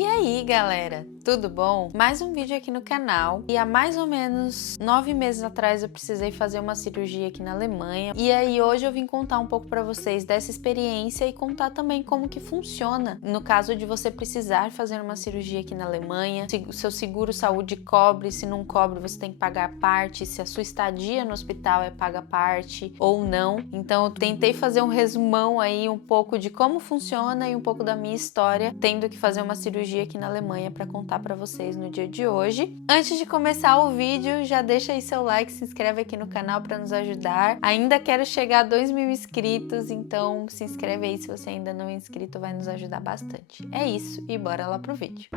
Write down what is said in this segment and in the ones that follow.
E aí, galera, tudo bom? Mais um vídeo aqui no canal. E há mais ou menos 9 meses atrás eu precisei fazer uma cirurgia aqui na Alemanha. E aí hoje eu vim contar um pouco pra vocês dessa experiência e contar também como que funciona no caso de você precisar fazer uma cirurgia aqui na Alemanha. Se o seu seguro saúde cobre, se não cobre você tem que pagar parte, se a sua estadia no hospital é paga parte ou não. Então eu tentei fazer um resumão aí um pouco de como funciona e um pouco da minha história, tendo que fazer uma cirurgia aqui na Alemanha para contar para vocês no dia de hoje. Antes de começar o vídeo, já deixa aí seu like, se inscreve aqui no canal para nos ajudar. Ainda quero chegar a 2.000 inscritos, então se inscreve aí se você ainda não é inscrito, vai nos ajudar bastante. É isso e bora lá pro vídeo.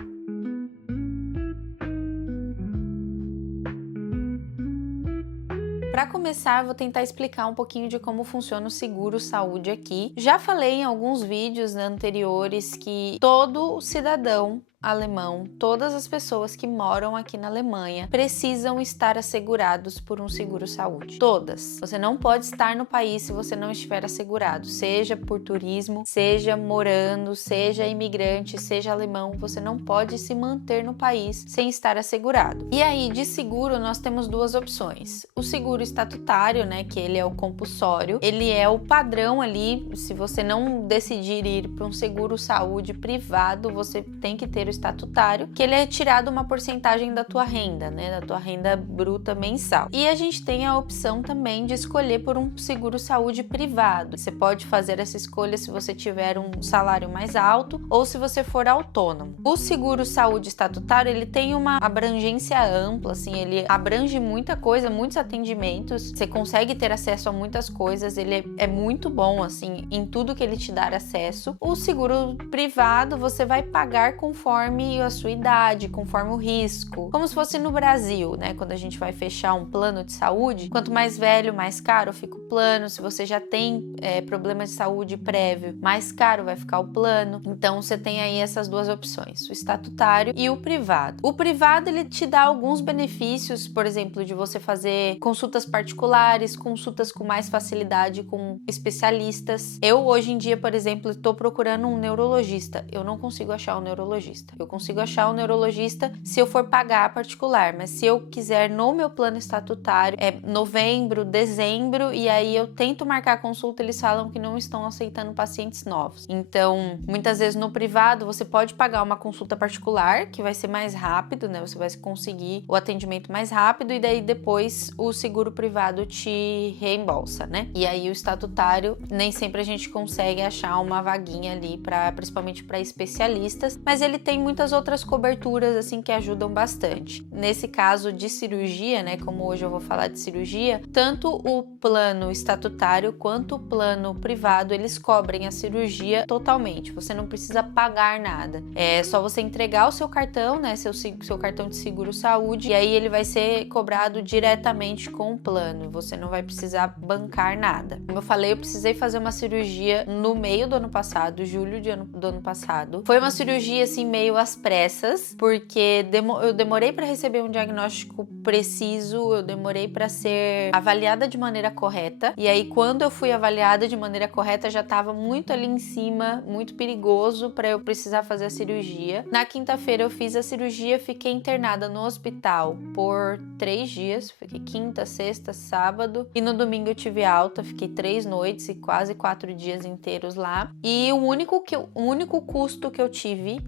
Para começar, vou tentar explicar um pouquinho de como funciona o seguro saúde aqui. Já falei em alguns vídeos anteriores que todo cidadão alemão, todas as pessoas que moram aqui na Alemanha precisam estar assegurados por um seguro saúde. Todas. Você não pode estar no país se você não estiver assegurado, seja por turismo, seja morando, seja imigrante, seja alemão, você não pode se manter no país sem estar assegurado. E aí, de seguro, nós temos duas opções. O seguro estatutário, né, que ele é o compulsório, ele é o padrão ali, se você não decidir ir para um seguro saúde privado, você tem que ter o estatutário, que ele é tirado uma porcentagem da tua renda, né, da tua renda bruta mensal. E a gente tem a opção também de escolher por um seguro saúde privado. Você pode fazer essa escolha se você tiver um salário mais alto ou se você for autônomo. O seguro saúde estatutário, ele tem uma abrangência ampla, assim, ele abrange muita coisa, muitos atendimentos, você consegue ter acesso a muitas coisas, ele é muito bom, assim, em tudo que ele te dá acesso. O seguro privado, você vai pagar conforme a sua idade, conforme o risco. Como se fosse no Brasil, né? Quando a gente vai fechar um plano de saúde, quanto mais velho, mais caro fica o plano. Se você já tem problema de saúde prévio, mais caro vai ficar o plano. Então, você tem aí essas duas opções, o estatutário e o privado. O privado, ele te dá alguns benefícios, por exemplo, de você fazer consultas particulares, consultas com mais facilidade com especialistas. Eu, hoje em dia, por exemplo, estou procurando um neurologista. Eu não consigo achar um neurologista. Eu consigo achar um neurologista se eu for pagar particular, mas se eu quiser no meu plano estatutário, é novembro, dezembro, e aí eu tento marcar a consulta, eles falam que não estão aceitando pacientes novos. Então, muitas vezes no privado, você pode pagar uma consulta particular, que vai ser mais rápido, né? Você vai conseguir o atendimento mais rápido, e daí depois o seguro privado te reembolsa, né? E aí o estatutário, nem sempre a gente consegue achar uma vaguinha ali, principalmente para especialistas, mas ele tem muitas outras coberturas assim que ajudam bastante. Nesse caso de cirurgia, né, como hoje eu vou falar de cirurgia, tanto o plano estatutário quanto o plano privado, eles cobrem a cirurgia totalmente. Você não precisa pagar nada. É só você entregar o seu cartão, né, seu cartão de seguro saúde, e aí ele vai ser cobrado diretamente com o plano. Você não vai precisar bancar nada. Como eu falei, eu precisei fazer uma cirurgia no meio do ano passado, julho do ano passado. Foi uma cirurgia assim meio às pressas, porque eu demorei para receber um diagnóstico preciso, eu demorei para ser avaliada de maneira correta, e aí quando eu fui avaliada de maneira correta já estava muito ali em cima, muito perigoso para eu precisar fazer a cirurgia. Na quinta-feira eu fiz a cirurgia, fiquei internada no hospital por 3 dias, fiquei quinta, sexta, sábado, e no domingo eu tive alta, fiquei 3 noites e quase 4 dias inteiros lá, e o único custo que eu tive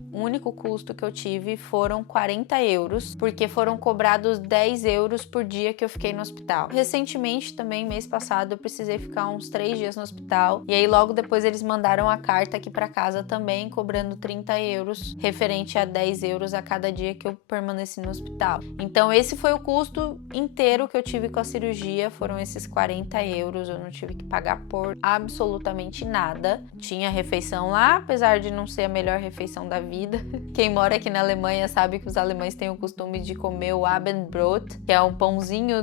foram 40 euros, porque foram cobrados 10 euros por dia que eu fiquei no hospital. Recentemente, também, mês passado, eu precisei ficar uns 3 dias no hospital, e aí logo depois eles mandaram a carta aqui pra casa também, cobrando 30 euros, referente a 10 euros a cada dia que eu permaneci no hospital. Então esse foi o custo inteiro que eu tive com a cirurgia, foram esses 40 euros, eu não tive que pagar por absolutamente nada. Tinha refeição lá, apesar de não ser a melhor refeição da vida. Quem mora aqui na Alemanha sabe que os alemães têm o costume de comer o Abendbrot, que é um pãozinho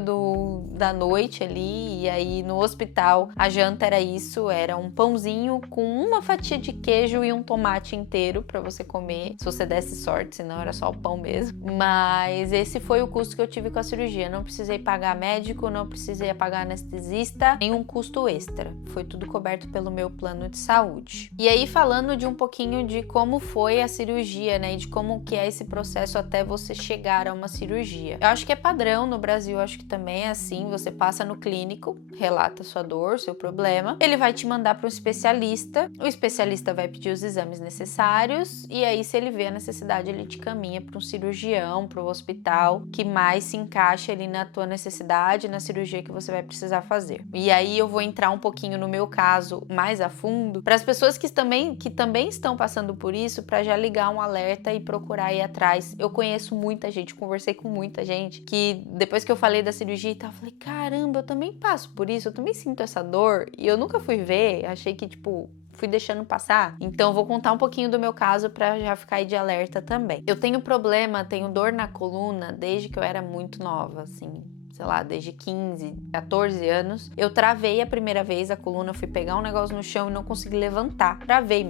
da noite ali, e aí E no hospital, a janta era isso, era um pãozinho com uma fatia de queijo e um tomate inteiro pra você comer, se você desse sorte, senão era só o pão mesmo. Mas esse foi o custo que eu tive com a cirurgia. Não precisei pagar médico, não precisei pagar anestesista, nenhum custo extra. Foi tudo coberto pelo meu plano de saúde. E aí, falando de um pouquinho de como foi a cirurgia, né, e de como que é esse processo até você chegar a uma cirurgia. Eu acho que é padrão no Brasil, acho que também é assim, você passa no clínico, relata sua dor, seu problema, ele vai te mandar para um especialista, o especialista vai pedir os exames necessários e aí, se ele vê a necessidade, ele te caminha para um cirurgião, para o hospital que mais se encaixa ali na tua necessidade, na cirurgia que você vai precisar fazer. E aí eu vou entrar um pouquinho no meu caso mais a fundo, para as pessoas que também estão passando por isso, para já ligar um alerta e procurar ir atrás. Eu conheço muita gente, conversei com muita gente que depois que eu falei da cirurgia e tal, eu falei, caramba, eu também passo por isso, eu também sinto essa dor e eu nunca fui ver, achei que fui deixando passar. Então eu vou contar um pouquinho do meu caso para já ficar aí de alerta também. Eu tenho dor na coluna desde que eu era muito nova, assim, sei lá, desde 15, 14 anos. Eu travei a primeira vez a coluna, fui pegar um negócio no chão e não consegui levantar. Travei.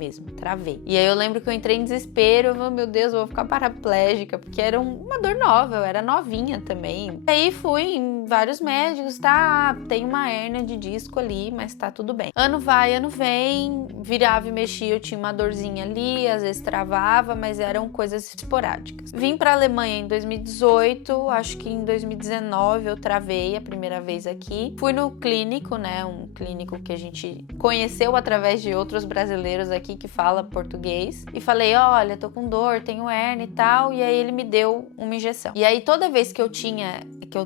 E aí eu lembro que eu entrei em desespero, eu falei, meu Deus, eu vou ficar paraplégica, porque era uma dor nova, eu era novinha também. Aí fui em vários médicos, tá, tem uma hérnia de disco ali, mas tá tudo bem. Ano vai, ano vem, virava e mexia, eu tinha uma dorzinha ali, às vezes travava, mas eram coisas esporádicas. Vim pra Alemanha em 2018, acho que em 2019 eu travei a primeira vez aqui. Fui no clínico, né, um clínico que a gente conheceu através de outros brasileiros aqui que fala português, e falei, olha, tô com dor, tenho hérnia e tal, e aí ele me deu uma injeção. E aí toda vez que eu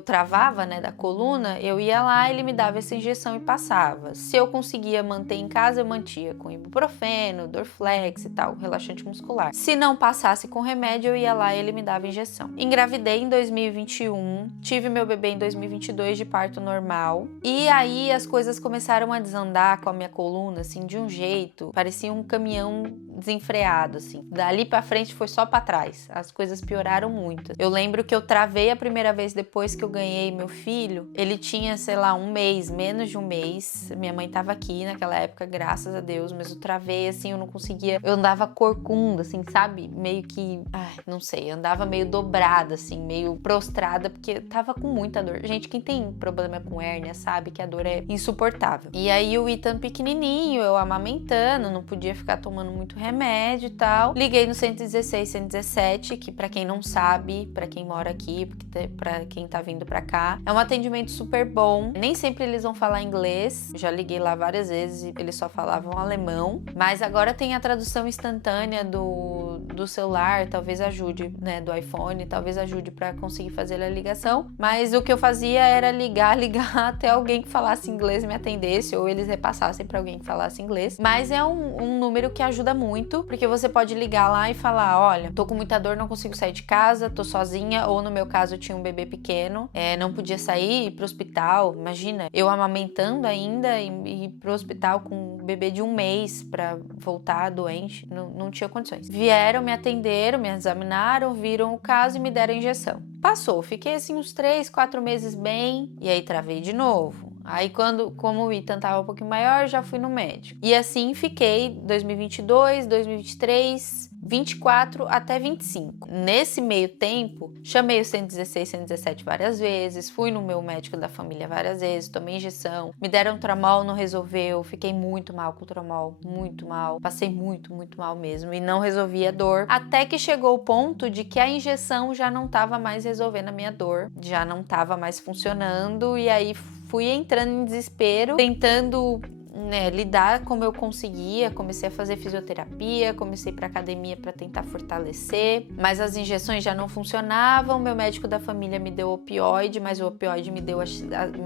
travava, né, da coluna, eu ia lá, ele me dava essa injeção e passava. Se eu conseguia manter em casa, eu mantia com ibuprofeno, Dorflex e tal, relaxante muscular. Se não passasse com remédio, eu ia lá e ele me dava injeção. Engravidei em 2021, tive meu bebê em 2022 de parto normal, e aí as coisas começaram a desandar com a minha coluna, assim, de um jeito, parecia um caminhão desenfreado, assim. Dali pra frente foi só pra trás, as coisas pioraram muito. Eu lembro que eu travei a primeira vez depois que eu ganhei meu filho, ele tinha, sei lá, um mês, menos de um mês, minha mãe tava aqui naquela época, graças a Deus, mas eu travei, assim, eu não conseguia, eu andava corcunda, assim, sabe? Meio que, não sei, andava meio dobrada, assim, meio prostrada, porque tava com muita dor. Gente, quem tem problema com hérnia sabe que a dor é insuportável. E aí o Ethan pequenininho, eu amamentando, não podia ficar tomando muito remédio e tal. Liguei no 116, 117, que pra quem não sabe, pra quem mora aqui, pra quem tá vindo pra cá, é um atendimento super bom. Nem sempre eles vão falar inglês, já liguei lá várias vezes e eles só falavam alemão, mas agora tem a tradução instantânea do celular, talvez ajude, né, do iPhone, talvez ajude pra conseguir fazer a ligação, mas o que eu fazia era ligar até alguém que falasse inglês me atendesse, ou eles repassassem pra alguém que falasse inglês, mas é um número que ajuda muito, porque você pode ligar lá e falar, olha, tô com muita dor, não consigo sair de casa, tô sozinha, ou no meu caso eu tinha um bebê pequeno, não podia sair, ir pro hospital, imagina, eu amamentando ainda e ir pro hospital com um bebê de um mês pra voltar doente, não tinha condições. Vieram, me atenderam, me examinaram, viram o caso e me deram a injeção. Passou, fiquei assim uns 3, 4 meses bem, e aí travei de novo. Aí como o Ethan tava um pouquinho maior, já fui no médico. E assim fiquei 2022, 2023, 24 até 25. Nesse meio tempo, chamei o 116, 117 várias vezes, fui no meu médico da família várias vezes, tomei injeção, me deram tramol, não resolveu, fiquei muito mal com o tramol, muito mal, passei muito mal mesmo e não resolvia a dor, até que chegou o ponto de que a injeção já não tava mais resolvendo a minha dor, já não tava mais funcionando e aí fui entrando em desespero, tentando lidar como eu conseguia, comecei a fazer fisioterapia, comecei para academia para tentar fortalecer, mas as injeções já não funcionavam, meu médico da família me deu opioide, mas o opioide me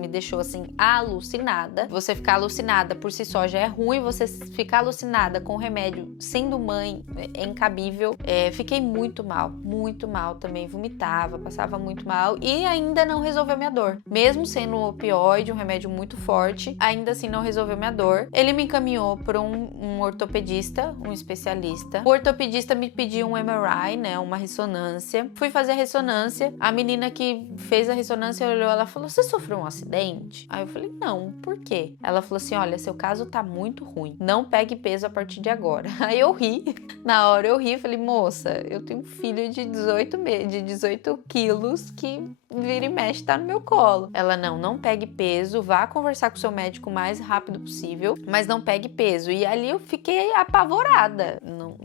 deixou assim alucinada. Você ficar alucinada por si só já é ruim, você ficar alucinada com remédio sendo mãe é incabível. Fiquei muito mal também, vomitava, passava muito mal e ainda não resolveu minha dor. Mesmo sendo um opioide, um remédio muito forte, ainda assim não resolveu minha dor. dor. Ele me encaminhou para um ortopedista, um especialista. O ortopedista me pediu um MRI, né, uma ressonância. Fui fazer a ressonância. A menina que fez a ressonância olhou, ela falou: "Você sofreu um acidente?" Aí eu falei: "Não, por quê?" Ela falou assim: "Olha, seu caso tá muito ruim. Não pegue peso a partir de agora." Aí eu ri. Na hora eu ri, falei: "Moça, eu tenho um filho de 18 quilos que vira e mexe tá no meu colo." Ela: "Não pegue peso, vá conversar com o seu médico o mais rápido possível, mas não pegue peso." E ali eu fiquei apavorada,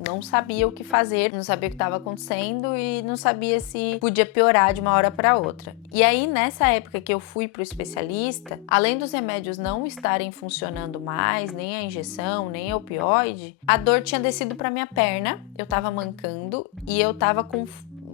não sabia o que fazer, não sabia o que estava acontecendo e não sabia se podia piorar de uma hora para outra. E aí, nessa época que eu fui pro especialista, além dos remédios não estarem funcionando mais, nem a injeção, nem a opioide, a dor tinha descido pra minha perna, eu tava mancando e eu tava com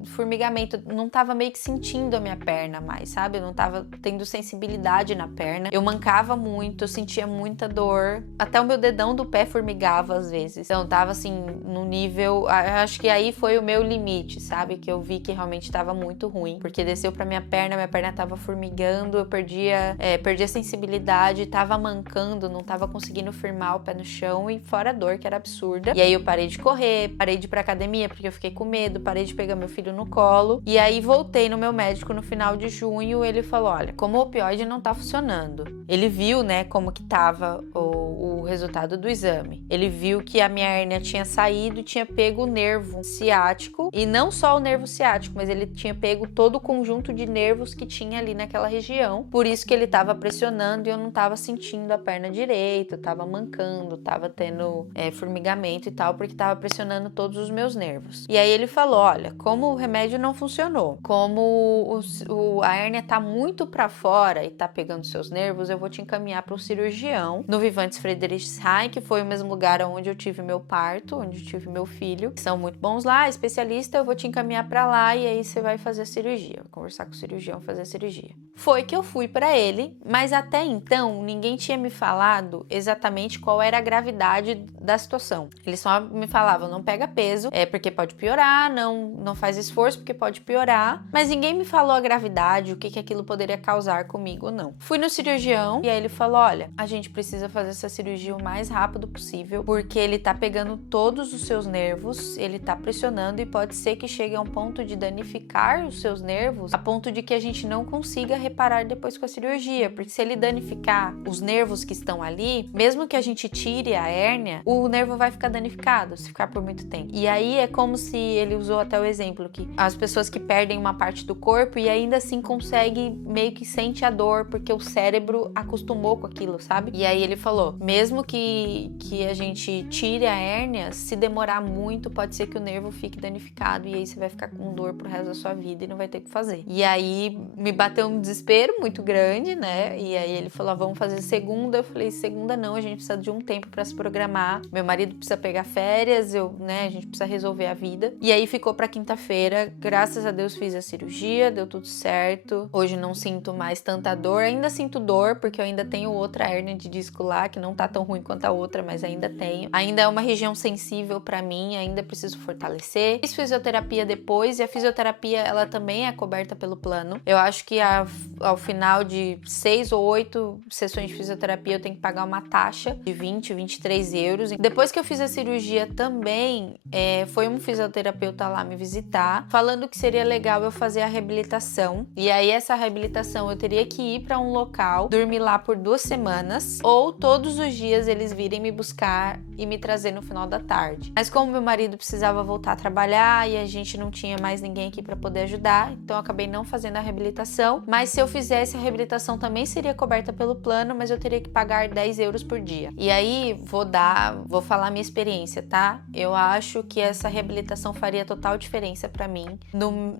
formigamento, não tava meio que sentindo a minha perna mais, sabe? Eu não tava tendo sensibilidade na perna. Eu mancava muito, eu sentia muita dor. Até o meu dedão do pé formigava às vezes. Então tava assim, no nível... Acho que aí foi o meu limite, sabe? Que eu vi que realmente tava muito ruim. Porque desceu pra minha perna tava formigando, eu perdi a sensibilidade, tava mancando, não tava conseguindo firmar o pé no chão e fora a dor, que era absurda. E aí eu parei de correr, parei de ir pra academia porque eu fiquei com medo, parei de pegar meu filho no colo. E aí voltei no meu médico no final de junho. Ele falou: "Olha, como o opioide não tá funcionando." Ele viu, né, como que tava o resultado do exame. Ele viu que a minha hérnia tinha saído, tinha pego o nervo ciático, e não só o nervo ciático, mas ele tinha pego todo o conjunto de nervos que tinha ali naquela região. Por isso que ele tava pressionando e eu não tava sentindo a perna direito, tava mancando, tava tendo formigamento e tal, porque tava pressionando todos os meus nervos. E aí ele falou: "Olha, como o remédio não funcionou, como a hérnia tá muito pra fora e tá pegando seus nervos, eu vou te encaminhar para um cirurgião no Vivantes Friedrichshain, que foi o mesmo lugar onde eu tive meu parto, onde eu tive meu filho, que são muito bons lá, especialista, eu vou te encaminhar pra lá e aí você vai fazer a cirurgia." Vou conversar com o cirurgião, fazer a cirurgia. Foi que eu fui pra ele, mas até então ninguém tinha me falado exatamente qual era a gravidade da situação. Eles só me falavam: "Não pega peso, porque pode piorar, não faz esforço porque pode piorar", mas ninguém me falou a gravidade, o que aquilo poderia causar comigo ou não. Fui no cirurgião e aí ele falou: "Olha, a gente precisa fazer essa cirurgia o mais rápido possível, porque ele tá pegando todos os seus nervos, ele tá pressionando e pode ser que chegue a um ponto de danificar os seus nervos, a ponto de que a gente não consiga reparar depois com a cirurgia, porque se ele danificar os nervos que estão ali, mesmo que a gente tire a hérnia, o nervo vai ficar danificado se ficar por muito tempo." E aí é como se ele usou até o exemplo que as pessoas que perdem uma parte do corpo e ainda assim consegue, meio que sente a dor, porque o cérebro acostumou com aquilo, sabe? E aí ele falou: "Mesmo que a gente tire a hérnia, se demorar muito, pode ser que o nervo fique danificado e aí você vai ficar com dor pro resto da sua vida e não vai ter o que fazer." E aí me bateu um desespero muito grande, né? E aí ele falou: "Vamos fazer segunda." Eu falei: "Segunda não, a gente precisa de um tempo pra se programar. Meu marido precisa pegar férias, a gente precisa resolver a vida." E aí ficou pra quinta-feira. Graças a Deus fiz a cirurgia, deu tudo certo. Hoje não sinto mais tanta dor. Ainda sinto dor, porque eu ainda tenho outra hérnia de disco lá, que não tá tão ruim quanto a outra, mas ainda tenho. Ainda é uma região sensível pra mim, ainda preciso fortalecer. Fiz fisioterapia depois, e a fisioterapia, ela também é coberta pelo plano. Eu acho que ao final de 6 ou 8 sessões de fisioterapia, eu tenho que pagar uma taxa de 20, 23 euros. Depois que eu fiz a cirurgia também, foi um fisioterapeuta lá me visitar, falando que seria legal eu fazer a reabilitação. E aí essa reabilitação eu teria que ir para um local, dormir lá por 2 semanas, ou todos os dias eles virem me buscar e me trazer no final da tarde. Mas como meu marido precisava voltar a trabalhar e a gente não tinha mais ninguém aqui para poder ajudar, então eu acabei não fazendo a reabilitação. Mas se eu fizesse a reabilitação também seria coberta pelo plano, mas eu teria que pagar 10 euros por dia. E aí vou falar minha experiência, tá? Eu acho que essa reabilitação faria total diferença para mim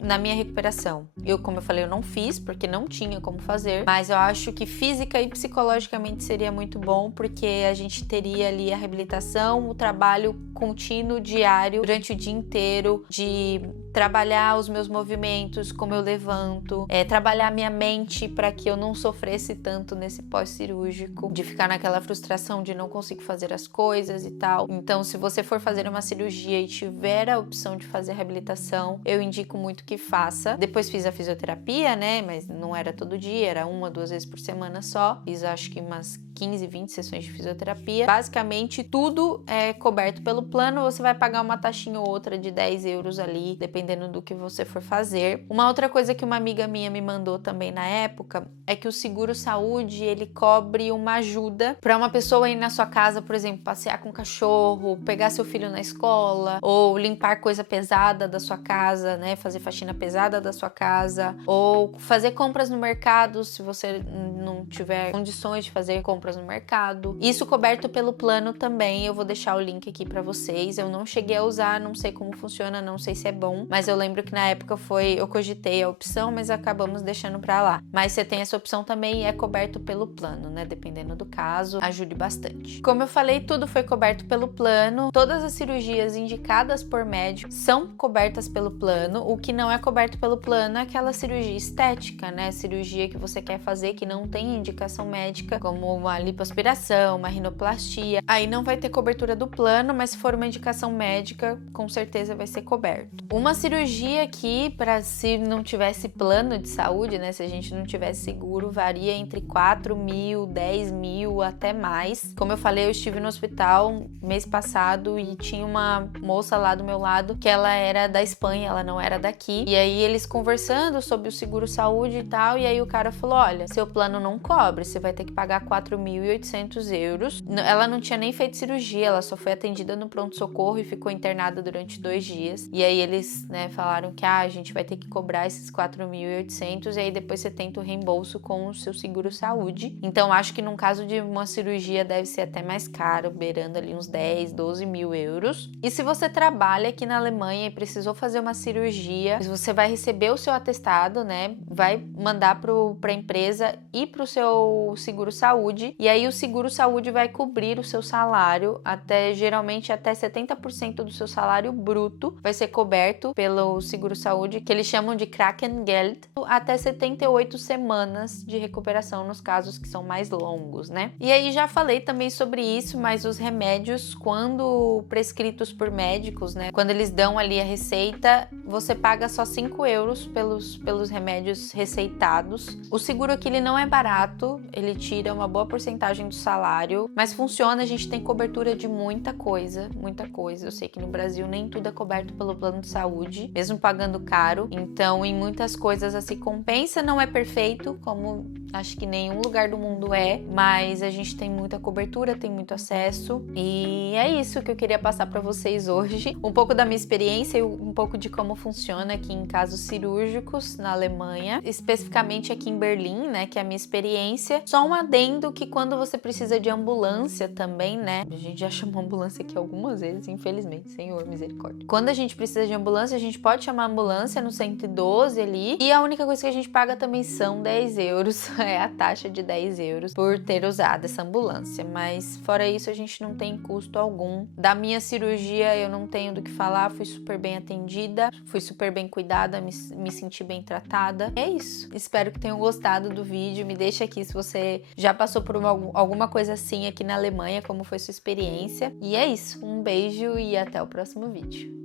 na minha recuperação. Como eu falei, eu não fiz porque não tinha como fazer, mas eu acho que física e psicologicamente seria muito bom, porque a gente teria ali a reabilitação, o trabalho contínuo, diário, durante o dia inteiro, de trabalhar os meus movimentos, como eu levanto, trabalhar minha mente para que eu não sofresse tanto nesse pós-cirúrgico, de ficar naquela frustração de não conseguir fazer as coisas e tal. Então, se você for fazer uma cirurgia e tiver a opção de fazer reabilitação, eu indico muito que faça. Depois fiz a fisioterapia, né? Mas não era todo dia, era 1 ou 2 vezes por semana só. Fiz acho que umas 15, 20 sessões de fisioterapia. Basicamente, tudo é coberto pelo plano, você vai pagar uma taxinha ou outra de 10 euros ali, dependendo do que você for fazer. Uma outra coisa que uma amiga minha me mandou também na época é que o seguro saúde, ele cobre uma ajuda para uma pessoa ir na sua casa, por exemplo, passear com o cachorro, pegar seu filho na escola, ou limpar coisa pesada da sua casa, né, fazer faxina pesada da sua casa, ou fazer compras no mercado, se você não tiver condições de fazer compras no mercado. Isso coberto pelo plano também, eu vou deixar o link aqui para vocês. Eu não cheguei a usar, não sei como funciona, não sei se é bom, mas eu lembro que na época eu cogitei a opção, mas acabamos deixando para lá. Mas você tem essa opção também e é coberto pelo plano, né? Dependendo do caso, ajude bastante. Como eu falei, tudo foi coberto pelo plano. Todas as cirurgias indicadas por médico são cobertas pelo plano. O que não é coberto pelo plano é aquela cirurgia estética, né? Cirurgia que você quer fazer que não tem indicação médica, como uma lipoaspiração, uma rinoplastia. Aí não vai ter cobertura do plano, mas se for uma indicação médica, com certeza vai ser coberto. Uma cirurgia que, para se não tivesse plano de saúde, né? Se a gente não tivesse seguro, varia entre 4 mil, 10 mil, até mais. Como eu falei, eu estive no hospital mês passado e tinha uma moça lá do meu lado que ela era da Espanha, ela não era daqui. E aí eles conversando sobre o seguro saúde e tal, e aí o cara falou, olha, seu plano não cobre, você vai ter que pagar 4.800 euros. Ela não tinha nem feito cirurgia, ela só foi atendida no pronto-socorro e ficou internada durante 2 dias. E aí eles, né, falaram que a gente vai ter que cobrar esses 4.800 e aí depois você tenta o reembolso com o seu seguro saúde. Então acho que num caso de uma cirurgia deve ser até mais caro, beirando ali uns 10, 12 mil euros. E se você trabalha aqui na Alemanha e precisou fazer uma cirurgia, você vai receber o seu atestado, né? Vai mandar para a empresa e para o seu seguro saúde. E aí o seguro saúde vai cobrir o seu salário geralmente até 70% do seu salário bruto vai ser coberto pelo seguro saúde, que eles chamam de Krankengeld, até 78 semanas de recuperação nos casos que são mais longos, né? E aí já falei também sobre isso, mas os remédios, quando prescritos por médicos, né? Quando eles dão ali a receita, você paga só 5 euros pelos remédios receitados. O seguro aqui ele não é barato, ele tira uma boa porcentagem do salário, mas funciona, a gente tem cobertura de muita coisa, muita coisa. Eu sei que no Brasil nem tudo é coberto pelo plano de saúde, mesmo pagando caro, então em muitas coisas assim compensa, não é perfeito, como acho que nenhum lugar do mundo é, mas a gente tem muita cobertura, tem muito acesso, e é isso que eu queria passar para vocês hoje, um pouco da minha experiência e um pouco de como funciona aqui em casos cirúrgicos na Alemanha, especificamente aqui em Berlim, né, que é a minha experiência. Só um adendo que quando você precisa de ambulância também, né, a gente já chamou ambulância aqui algumas vezes, infelizmente, Senhor misericórdia. Quando a gente precisa de ambulância, a gente pode chamar a ambulância no 112 ali, e a única coisa que a gente paga também são 10 euros, é a taxa de 10 euros por ter usado essa ambulância, mas fora isso a gente não tem custo algum. Da minha cirurgia eu não tenho do que falar, fui super bem atendida, fui super bem cuidada, me senti bem tratada. É isso. Espero que tenham gostado do vídeo. Me deixa aqui se você já passou por alguma coisa assim aqui na Alemanha, como foi sua experiência. E é isso. Um beijo e até o próximo vídeo.